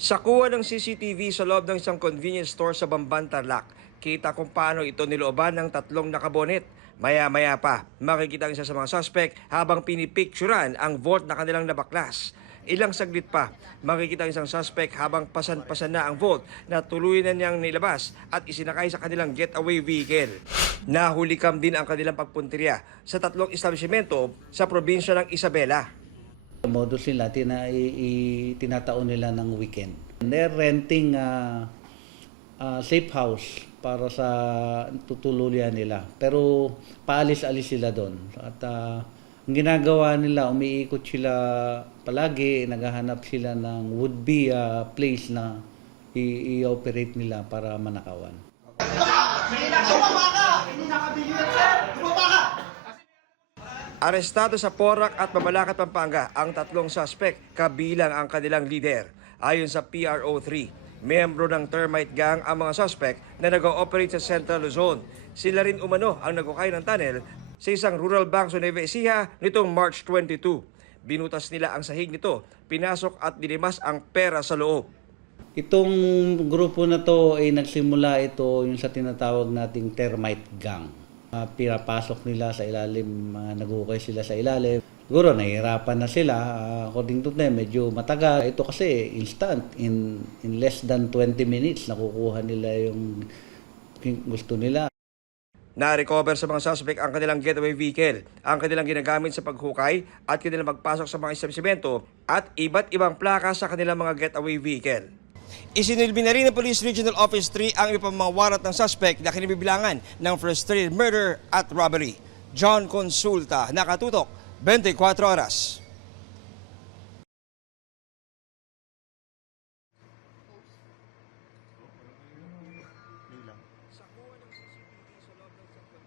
Sa kuha ng CCTV sa loob ng isang convenience store sa Bamban, Tarlac, kita kung paano ito nilooban ng tatlong nakabonet. Maya-maya pa, makikita ang isa sa mga suspect habang pinipicturan ang vault na kanilang nabaklas. Ilang saglit pa, makikita ang isang suspect habang pasan-pasan na ang vault na tuluyan na niyang nilabas at isinakay sa kanilang getaway vehicle. Nahulikam din ang kanilang pagpuntirya sa tatlong establishmento sa probinsya ng Isabela. Modus nila, tinataon nila ng weekend. They're renting a safe house para sa tutuluyan nila. Pero paalis-alis sila doon. At ang ginagawa nila, umiikot sila palagi, naghahanap sila ng would-be place na i-operate nila para manakawan. Arestado sa Porac at Mabalacat, Pampanga ang tatlong suspect kabilang ang kanilang leader. Ayon sa PRO3, miyembro ng termite gang ang mga suspect na nag-ooperate sa Central Luzon. Sila rin umano ang nagukay ng tunnel sa isang rural bank sa Nueva Ecija nitong March 22. Binutas nila ang sahig nito, pinasok at dinimas ang pera sa loob. Itong grupo na to ay nagsimula ito yung sa tinatawag nating termite gang. Pinapasok nila sa ilalim, nagukay sila sa ilalim. Siguro nahihirapan na sila, according to them, medyo matagal. Ito kasi instant, in less than 20 minutes nakukuha nila yung gusto nila. Na-recover sa mga suspect ang kanilang getaway vehicle, ang kanilang ginagamit sa paghukay at kanilang magpasok sa mga establishmento at iba't ibang plaka sa kanilang mga getaway vehicle. Isinilbi na rin ng Police Regional Office 3 ang iba pang mga warat ng suspect na kinibibilangan ng frustrated murder at robbery. John Consulta, Nakatutok, 24 Oras.